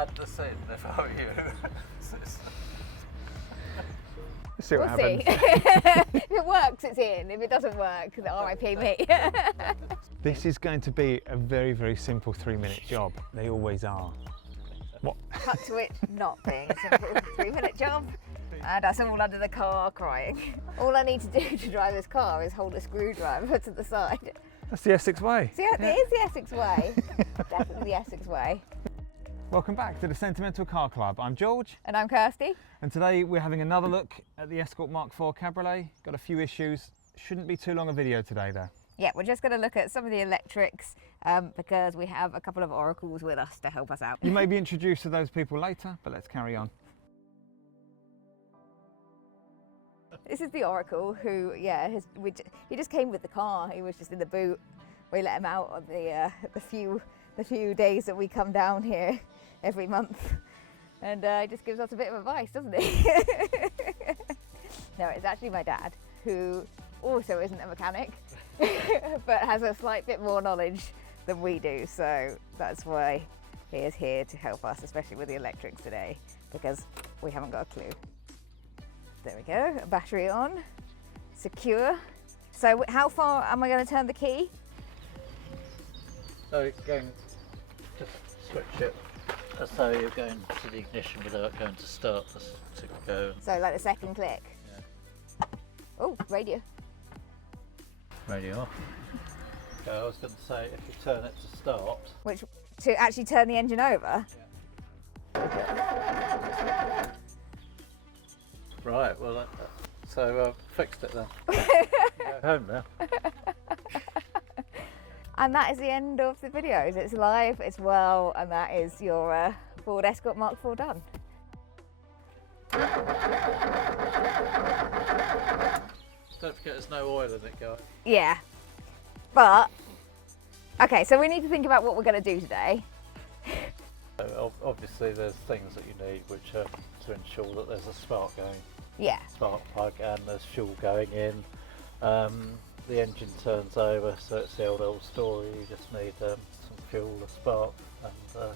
add the sin if I were you. See what happens. If it works, it's in. If it doesn't work, then RIP me. This is going to be a very, very simple 3-minute job. They always are. What? Cut to it not being a simple 3-minute job. And us all under the car crying. All I need to do to drive this car is hold a screwdriver to the side. That's the Essex way. See, it is the Essex way. Definitely the Essex way. Welcome back to the Sentimental Car Club. I'm George. And I'm Kirsty. And today we're having another look at the Escort MK4 Cabriolet. Got a few issues. Shouldn't be too long a video today though. Yeah, we're just going to look at some of the electrics because we have a couple of oracles with us to help us out. You may be introduced to those people later, but let's carry on. This is the Oracle who, yeah, he just came with the car. He was just in the boot. We let him out on the few days that we come down here every month, and he just gives us a bit of advice, doesn't he? No, it's actually my dad, who also isn't a mechanic, but has a slight bit more knowledge than we do. So that's why he is here to help us, especially with the electrics today, because we haven't got a clue. There we go, battery on, secure. So how far am I going to turn the key? So going, just switch it as though you're going to the ignition without going to start to go. So like the second click? Yeah. Oh, radio. Radio off. Okay, I was going to say if you turn it to start. Which, to actually turn the engine over? Yeah. Right, well, so fixed it then. Go home now. And that is the end of the videos. It's live, it's well, and that is your Ford Escort MK4 done. Don't forget there's no oil in it, guys. Yeah, but, okay, so we need to think about what we're going to do today. So obviously there's things that you need which are to ensure that there's a spark going. Yeah. Spark plug, and there's fuel going in. The engine turns over, so it's the old story. You just need some fuel, a spark, and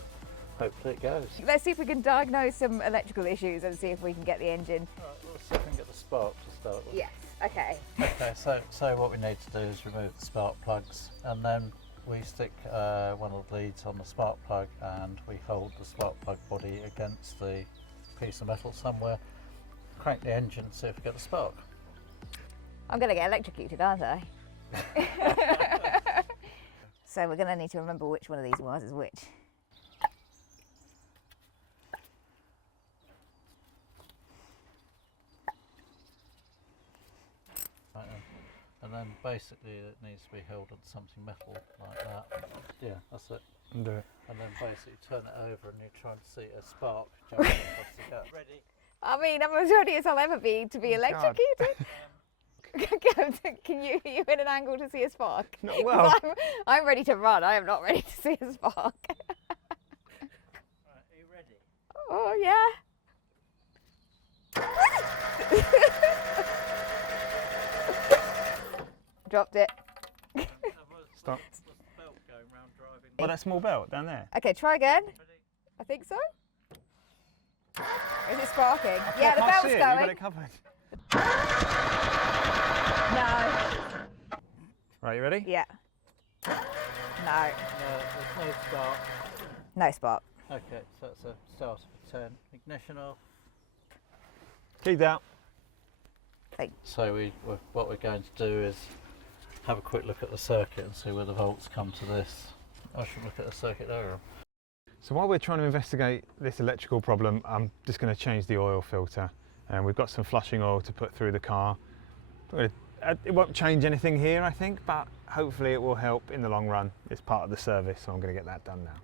hopefully it goes. Let's see if we can diagnose some electrical issues and see if we can get the engine. All right, let's see if we can get the spark to start with. Yes, okay. Okay, so what we need to do is remove the spark plugs, and then we stick one of the leads on the spark plug, and we hold the spark plug body against the piece of metal somewhere. Crank the engine, see if we get the spark. I'm going to get electrocuted, aren't I? So we're going to need to remember which one of these wires is which. Right then. And then basically it needs to be held on something metal like that. Yeah, that's it. And do it. And then basically turn it over and you're trying to see a spark jumping across the gap. Ready? I mean, I'm as ready as I'll ever be to be electrocuted. Can you in an angle to see a spark? Not well. I'm ready to run. I am not ready to see a spark. Right, are you ready? Oh yeah. Dropped it. Stop. Belt going round driving. Oh, that small belt down there. Okay, try again. Ready? I think so. Is it sparking? I Yeah, the can't belt's see it. going. You got it covered. No. Right, you ready? Yeah. No. No, there's no spark. No spark. Okay, so that's a start for 10. Ignition off. Keep down. So what we're going to do is have a quick look at the circuit and see where the volts come to this. I should look at the circuit diagram. So while we're trying to investigate this electrical problem, I'm just going to change the oil filter. And we've got some flushing oil to put through the car. It won't change anything here, I think, but hopefully it will help in the long run. It's part of the service, so I'm going to get that done now.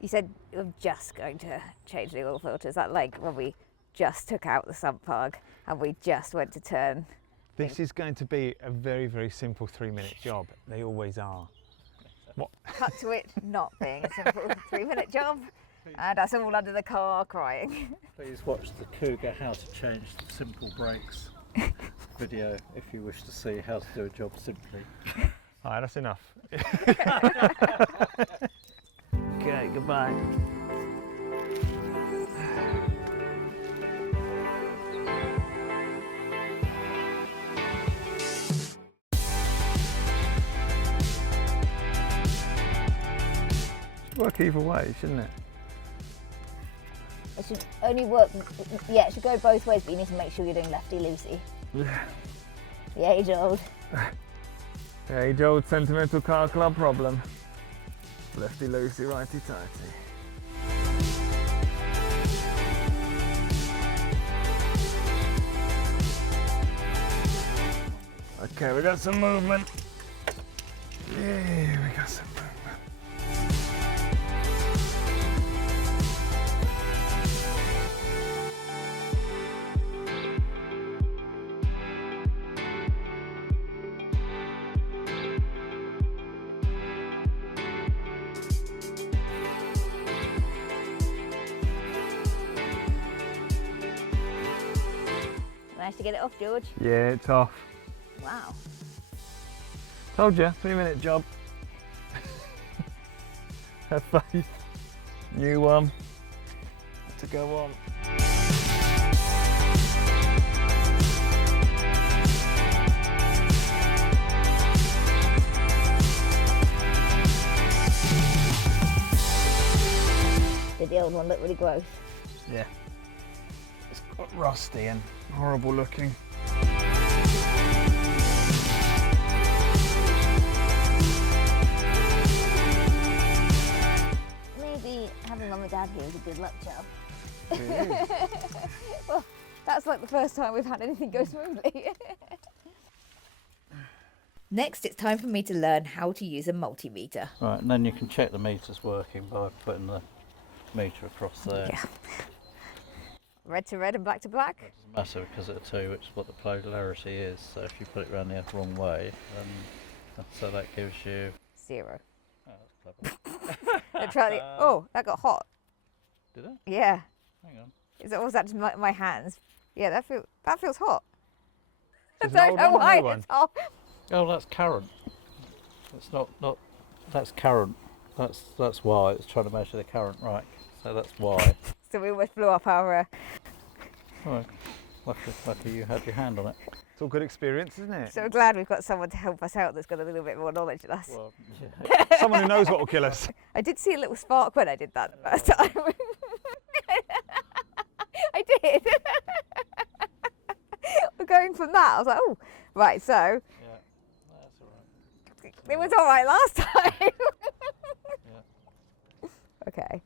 You said you're just going to change the oil filter. Is that like when we just took out the sump plug and we just went to turn? This is going to be a very, very simple 3-minute job. They always are. What? Cut to it not being a simple 3-minute job. And us all under the car crying. Please watch the Cougar How to Change Simple Brakes video if you wish to see how to do a job simply. Alright, that's enough. Okay, goodbye. work either way, shouldn't it? It should only work, yeah, it should go both ways, but you need to make sure you're doing lefty-loosey. Yeah. The age-old. The age-old Sentimental Car Club problem. Lefty-loosey, righty-tighty. Okay, we got some movement. Yeah, we got some movement. Managed to get it off, George. Yeah, it's off. Wow. Told you, 3-minute job. Have faith. New one to go on. Did the old one look really gross? Yeah. It's got rusty and horrible looking. Maybe having mum and dad here is a good luck charm. It is. Well, that's like the first time we've had anything go smoothly. Next, it's time for me to learn how to use a multimeter. Right, and then you can check the meters working by putting the meter across there. Yeah. Red to red and black to black. It doesn't matter because it'll tell you which is what the polarity is. So if you put it around the wrong way, so that gives you 0. Oh, that's clever. Literally, oh, that got hot. Did it? Yeah. Hang on. Was that just my hands? Yeah, that feels hot. I Is it an don't old know one or why new one? it's hot. Oh, that's current. It's not. That's current. That's why it's trying to measure the current, right? So that's why. So we almost blew up our. Oh, lucky you had your hand on it. It's all good experience, isn't it? So we're glad we've got someone to help us out that's got a little bit more knowledge than us. Well, yeah. Someone who knows what will kill us. I did see a little spark when I did that the first time. I did. We're going from that. I was like, oh, right. So Yeah, that's all right. it was all right last time. Yeah. Okay.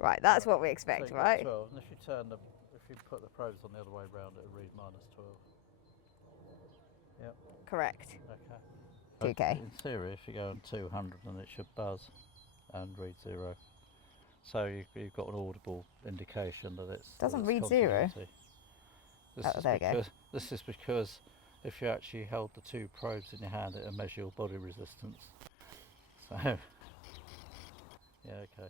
Right, that's what we expect, So you've got right? 12, and if you put the probes on the other way round, it'll read -12. Yep. Correct. Okay. 2K. In theory, if you go on 200, then it should buzz and read 0. So you've got an audible indication that it's Doesn't that read it's 0? continuity. Oh, there we go. This is because if you actually held the 2 probes in your hand, it'll measure your body resistance. So, yeah, okay.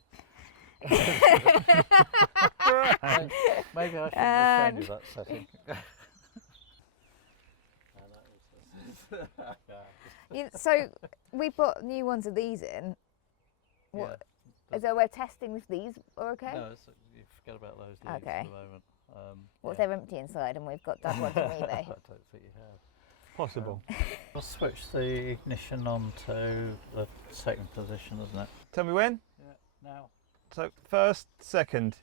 Maybe I should have shown you that setting. So we put new ones of these in. What, is there a way of testing if these are okay? No, you forget about those leads Okay. at the moment. What if yeah. they're empty inside and we've got done one from I eBay? don't think you have. Possible. We'll switch the ignition on to the second position, isn't it? Tell me when. Yeah. Now, So first, second.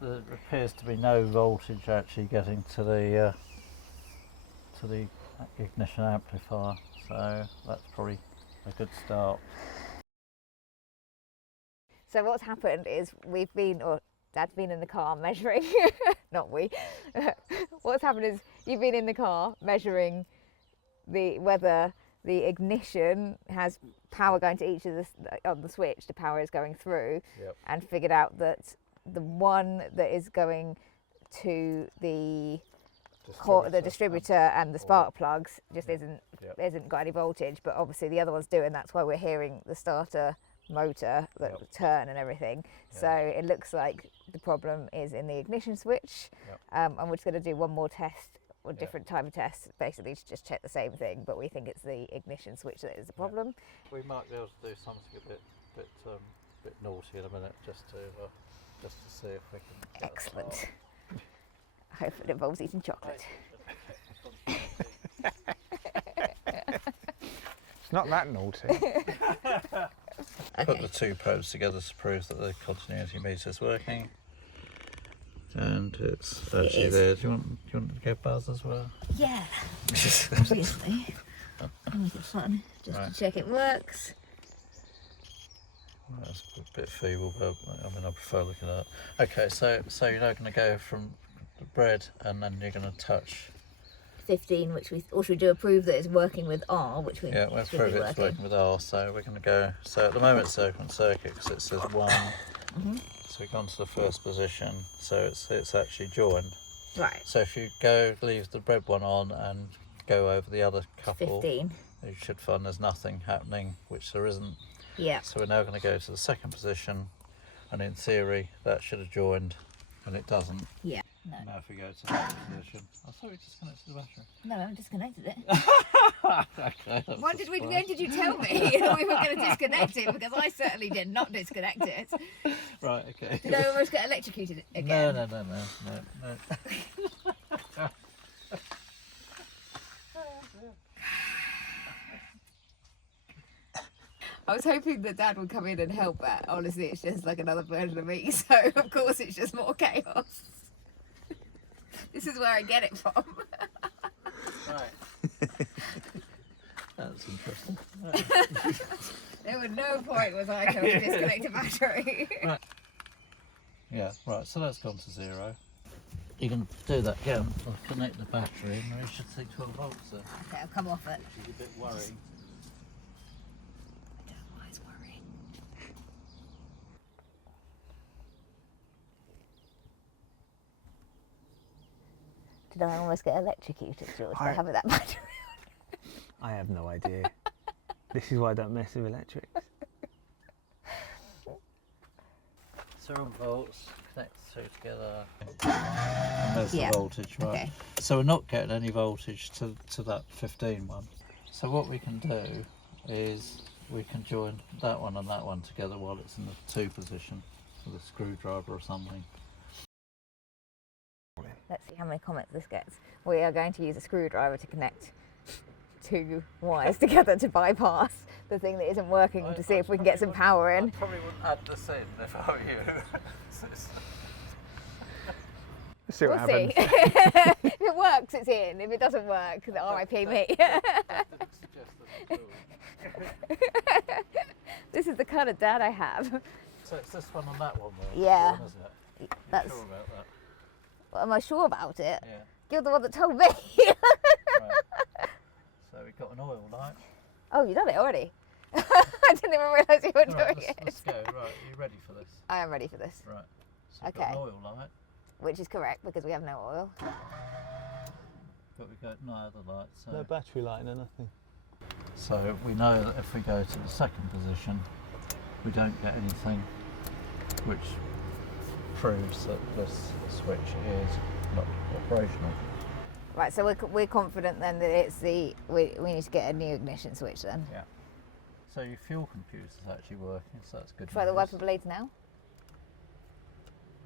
there appears to be no voltage actually getting to the ignition amplifier, so that's probably a good start. So what's happened is we've been, or Dad's been in the car measuring, not we. What's happened is you've been in the car measuring whether the ignition has power going to each of on the switch, the power is going through, Yep. and figured out that the one that is going to the distributor and the spark plugs just isn't got any voltage, but obviously the other one's doing. That's why we're hearing the starter motor that turn and everything. So it looks like the problem is in the ignition switch, and we're just going to do one more test or different type of test, basically to just check the same thing, but we think it's the ignition switch that is the problem. We might be able to do something a bit naughty in a minute, just to see if we can get a Excellent. start. I hope it involves eating chocolate. It's not that naughty. Put the two probes together to prove that the continuity meter is working. And it's actually there. Do you want to get buzz as well? Yeah, obviously. Make it fun, just to check it works. That's a bit feeble, but I mean I prefer looking at that. Okay, so you're now going to go from the bread, and then you're going to touch 15, which or should we do a prove that it's working with R, which we we'll prove it's working with R. So we're going to go. So at the moment it's open circuit because it says 1. So we've gone to the first position. So it's actually joined. Right. So if you leave the bread one on and go over the other couple, 15. You should find there's nothing happening, which there isn't. Yeah. So we're now going to go to the second position, and in theory that should have joined, and it doesn't. Yeah. No. Now if we go to that position, I thought we disconnected the battery. No, I haven't disconnected it. Okay. When did you tell me that we were going to disconnect it? Because I certainly did not disconnect it. Right. Okay. Did I almost get electrocuted again? No. I was hoping that Dad would come in and help, but honestly it's just like another version of me, so of course it's just more chaos. This is where I get it from. Right. That's interesting. There was no point was I going to disconnect a battery. Right. Yeah, right, so that's gone to 0. You can do that again. I'll connect the battery and we should see 12 volts there. Okay, I'll come off it. Which is a bit worrying. I don't know why it's worrying. Did I almost get electrocuted, George, by having that battery on? I have no idea. This is why I don't mess with electrics. 0 volts, connect the two together. And there's Yeah. the voltage, right? Okay. So we're not getting any voltage to that 15 one. So what we can do is we can join that one and that one together while it's in the 2 position with a screwdriver or something. Let's see how many comments this gets. We are going to use a screwdriver to connect 2 wires together to bypass the thing that isn't working to see if we can get some power in. I probably wouldn't add this in if I were you. Let's see what We'll see. happens. If it works, it's in. If it doesn't work, then RIP me. This is the kind of dad I have. So it's this one and that one there. Yeah. One, isn't it? That's. Sure about that? Well, am I sure about it? Yeah. You're the one that told me. Right. So we've got an oil light. Oh, you've done it already. I didn't even realise you were doing it. Let's go. Right, are you ready for this? I am ready for this, Right. So we've got Okay. an oil light, which is correct because we have no oil. but we've got no other lights. So. No battery light, no nothing. So we know that if we go to the second position, we don't get anything, which proves that this switch is not operational. Right, so we're confident then that it's we need to get a new ignition switch then. Yeah. So your fuel computer is actually working, so that's good. Try the news. wiper blades now?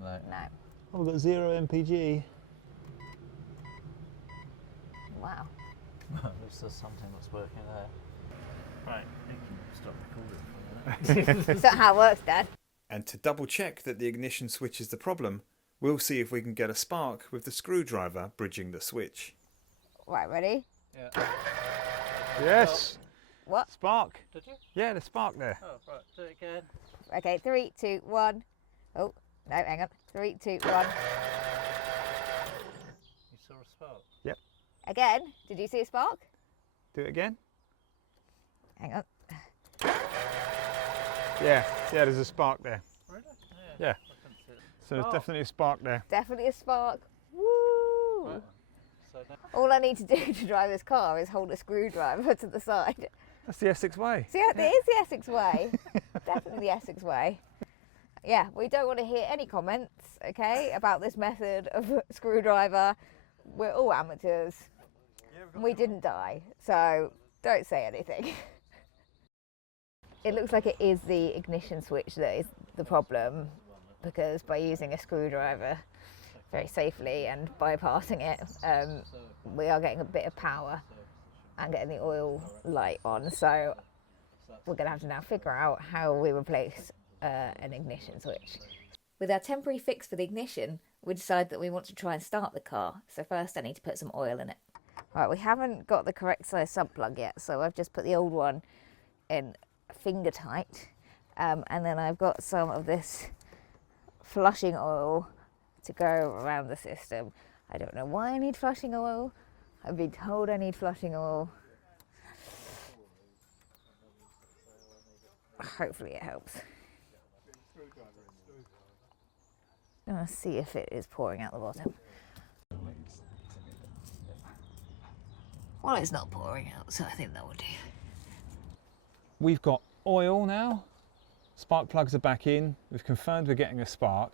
No. No. Oh, we've got 0 MPG. Wow. There's just something that's working there. Right, you can stop recording for a minute. Is that how it works, Dad? And to double check that the ignition switch is the problem, we'll see if we can get a spark with the screwdriver bridging the switch. Right, ready? Yeah. Yes! What? Spark! Did you? Yeah, the spark there. Oh, right. Do it again. Okay, 3, 2, 1. Oh, no, hang on. 3, 2, 1. You saw a spark. Again, did you see a spark? Do it again. Hang on. Yeah, there's a spark there. Really? Yeah. I couldn't see it. So there's definitely a spark there. Definitely a spark. Woo! Right. So now, All I need to do to drive this car is hold a screwdriver to the side. That's the Essex way. See, it is the Essex way. Definitely the Essex way. Yeah, we don't want to hear any comments, okay, about this method of screwdriver. We're all amateurs. We didn't die, so don't say anything. It looks like it is the ignition switch that is the problem, because by using a screwdriver very safely and bypassing it, we are getting a bit of power. and getting the oil light on. So we're going to have to now figure out how we replace an ignition switch. With our temporary fix for the ignition, we decided that we want to try and start the car. So first I need to put some oil in it. Right, we haven't got the correct size sump plug yet, so I've just put the old one in finger tight. And then I've got some of this flushing oil to go around the system. I don't know why I need flushing oil. I've been told I need flushing oil. Hopefully it helps. I'm going to see if it is pouring out the bottom. Well, it's not pouring out, so I think that will do. We've got oil now. Spark plugs are back in. We've confirmed we're getting a spark.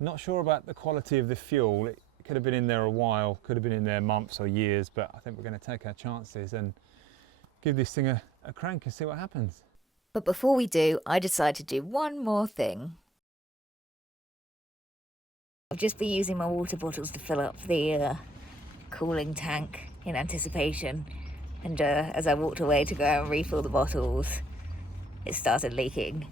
Not sure about the quality of the fuel. It could have been in there a while, could have been in there months or years, but I think we're going to take our chances and give this thing a crank and see what happens. But before we do, I decided to do one more thing. I've just been using my water bottles to fill up the cooling tank in anticipation, and as I walked away to go and refill the bottles, it started leaking.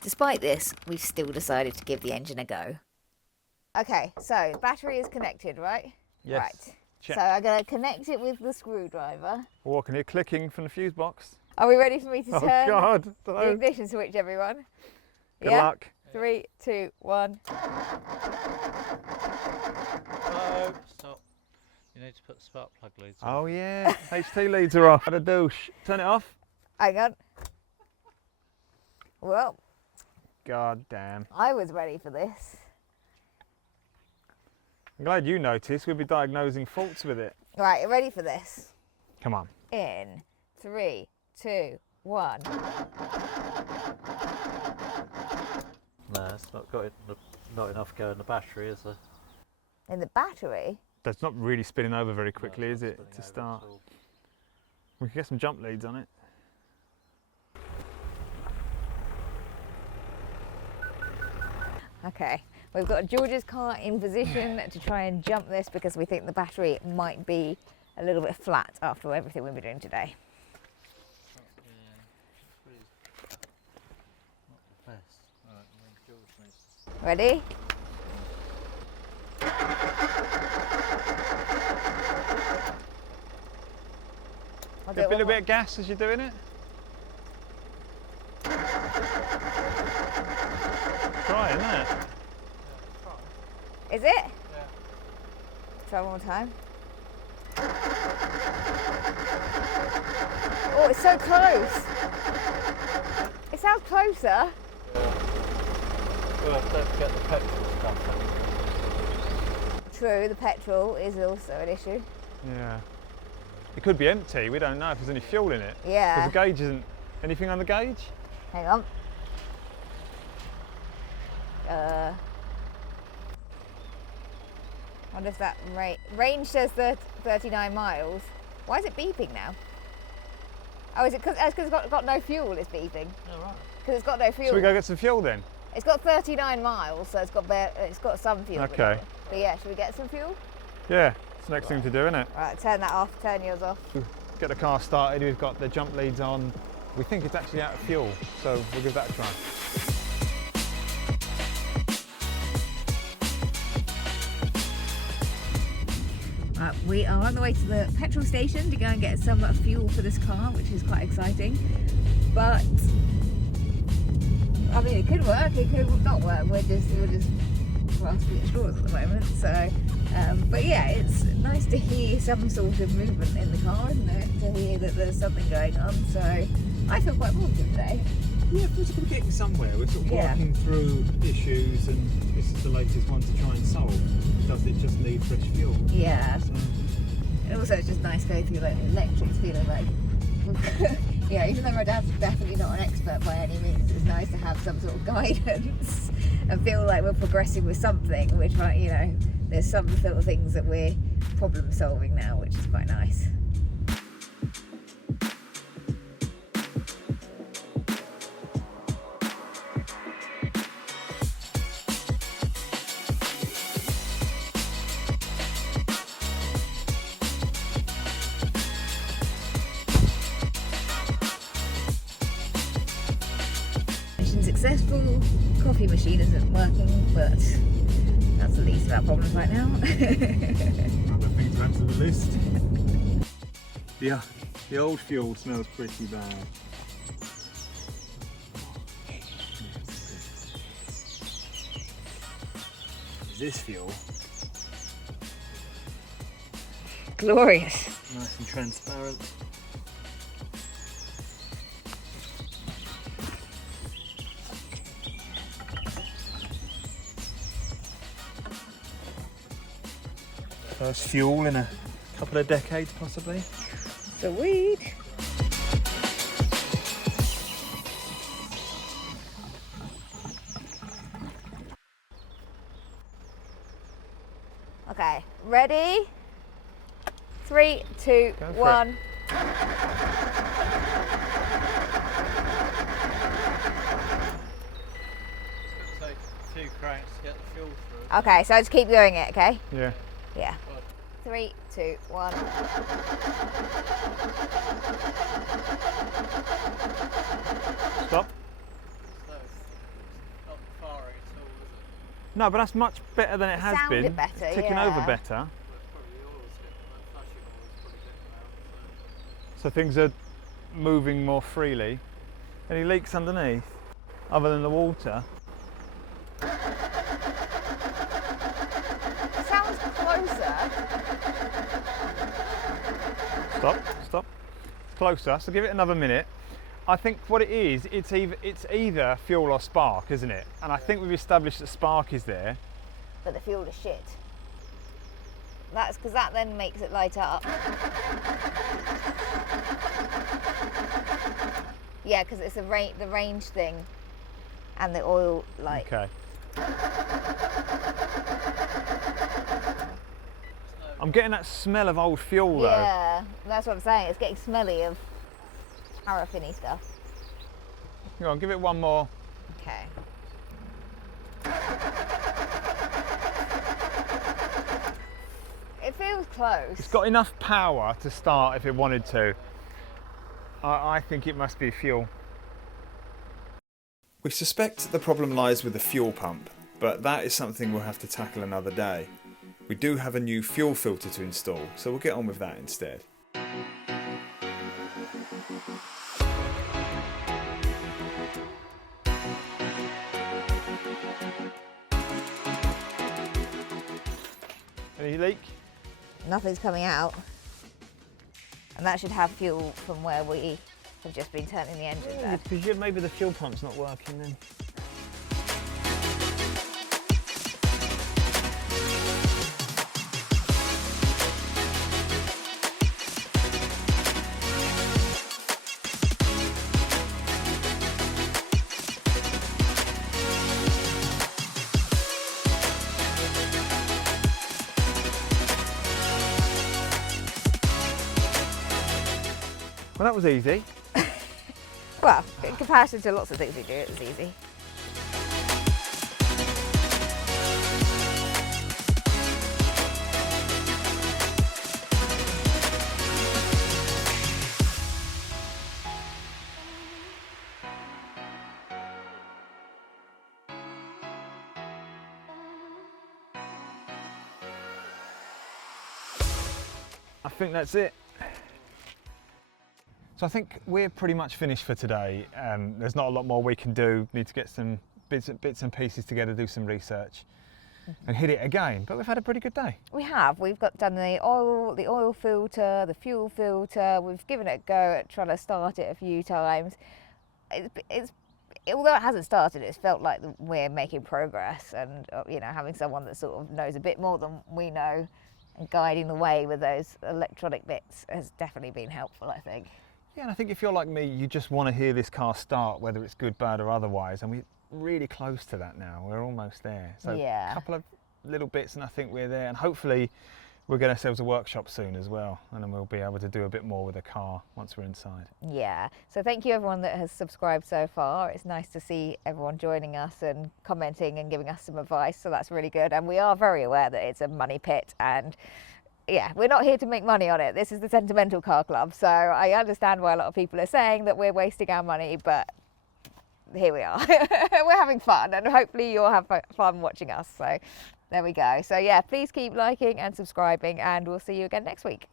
Despite this, we've still decided to give the engine a go. Okay, so battery is connected, right? Yes. Right. Check. So I'm going to connect it with the screwdriver. Walking here, clicking from the fuse box. Are we ready for me to Oh turn God! the Don't. ignition switch, everyone? Good Yeah? luck. 3, 2, 1. Oh, stop. You need to put the spark plug leads on. Oh yeah, HT leads are off. Had a douche. Turn it off. Hang on. Well, God damn. I was ready for this. I'm glad you noticed. We'll be diagnosing faults with it. Right, you ready for this? Come on. In 3, 2, 1. No, it's not enough go in the battery, is there? In the battery? That's not really spinning over very quickly, No, is it's it, not to spinning over start? at all. We could get some jump leads on it. Okay, we've got George's car in position to try and jump this because we think the battery might be a little bit flat after everything we've been doing today. Ready? I'll do Get a it one little more. bit of gas as you're doing it. Try, isn't it? Is it? Yeah. Try one more time. Oh, it's so close. It sounds closer. Well, don't forget the petrol stuff. haven't you? True, the petrol is also an issue. Yeah. It could be empty. We don't know if there's any fuel in it. Yeah. Because the gauge isn't. Anything on the gauge? Hang on. What is that range says 39 miles. Why is it beeping now? Oh, is it because it's got no fuel? It's beeping. Oh, right. Because it's got no fuel. Shall we go get some fuel then? It's got 39 miles, so it's got some fuel. Okay. But yeah, should we get some fuel? Yeah, it's the next thing to do, isn't it? Right, turn that off. Turn yours off. Get the car started. We've got the jump leads on. We think it's actually out of fuel, so we'll give that a try. We are on the way to the petrol station to go and get some fuel for this car, which is quite exciting. But I mean, it could work, it could not work. We're just grasping at straws at the moment. So, but yeah, it's nice to hear some sort of movement in the car, isn't it? To hear that there's something going on. So I feel quite positive today. Yeah, we're sort of getting somewhere. We're sort of Yeah. working through issues, and this is the latest one to try and solve. Does it just need fresh fuel? Yeah. So, And also, it's just nice going through like electrics, feeling like, yeah, even though my dad's definitely not an expert by any means, it's nice to have some sort of guidance and feel like we're progressing with something, which, you know, there's some little things that we're problem solving now, which is quite nice. successful. Coffee machine isn't working, but that's the least of our problems right now. Other things to add to the list. Yeah, the old fuel smells pretty bad. This fuel, Glorious. nice and transparent. First fuel in a couple of decades, possibly. Sweet. Okay, ready? 3, 2, Go for 1. Take 2 cranks to get the fuel through. Okay, so I just keep doing it, okay? Yeah. Yeah. 3, 2, 1. Stop. So it's not firing at all, is it? No, but that's much better than it has sounded been. better, It's ticking yeah. over better. But probably the oil's getting, that flashing oil's probably getting out. So things are moving more freely. Any leaks underneath, other than the water? It sounds closer. Stop, stop. Closer, so give it another minute. I think what it is, it's either fuel or spark, isn't it? And I think we've established that spark is there. But the fuel is shit. That's because that then makes it light up. Yeah, because it's the range thing and the oil light. Okay. I'm getting that smell of old fuel though. Yeah, that's what I'm saying. It's getting smelly of paraffin-y stuff. Go on, give it one more. Okay. It feels close. It's got enough power to start if it wanted to. I think it must be fuel. We suspect the problem lies with the fuel pump, but that is something we'll have to tackle another day. We do have a new fuel filter to install, so we'll get on with that instead. Any leak? Nothing's coming out. And that should have fuel from where we have just been turning the engine there. Because maybe the fuel pump's not working then. Well, that was easy. Well, in comparison to lots of things we do, it was easy. I think that's it. So I think we're pretty much finished for today. There's not a lot more we can do. Need to get some bits and pieces together, do some research and hit it again. But we've had a pretty good day. We have. We've done the oil filter, the fuel filter. We've given it a go at trying to start it a few times. Although it hasn't started, it's felt like we're making progress, and you know, having someone that sort of knows a bit more than we know and guiding the way with those electronic bits has definitely been helpful, I think. Yeah, and I think if you're like me, you just want to hear this car start, whether it's good, bad or otherwise, and we're really close to that now. We're almost there. So Yeah. a couple of little bits and I think we're there, and hopefully we'll get ourselves a workshop soon as well, and then we'll be able to do a bit more with the car once we're inside. Yeah, so thank you everyone that has subscribed so far. It's nice to see everyone joining us and commenting and giving us some advice, so that's really good. And we are very aware that it's a money pit, and yeah, we're not here to make money on it. This is the Sentimental Car Club, so I understand why a lot of people are saying that we're wasting our money, but here we are. We're having fun, and hopefully you'll have fun watching us. So there we go. So yeah, please keep liking and subscribing, and we'll see you again next week.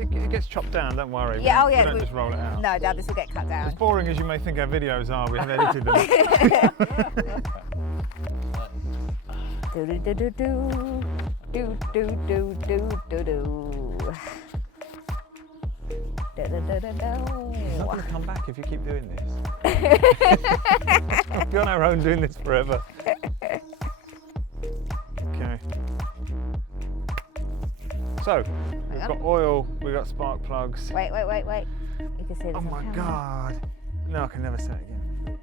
It gets chopped down, don't worry. Yeah, we don't just roll it out. No, Dad, this will get cut down. As boring as you may think our videos are, we have edited them. Do do do do do do do do do do. He's not going to come back if you keep doing this. We'll be on our own doing this forever. Okay. So, we've got oil, we've got spark plugs. Wait. You can see this. Oh my God. No, I can never say it again.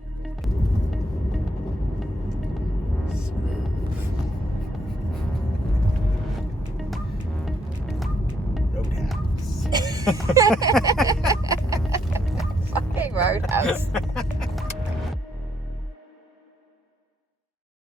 Fucking roadhouse.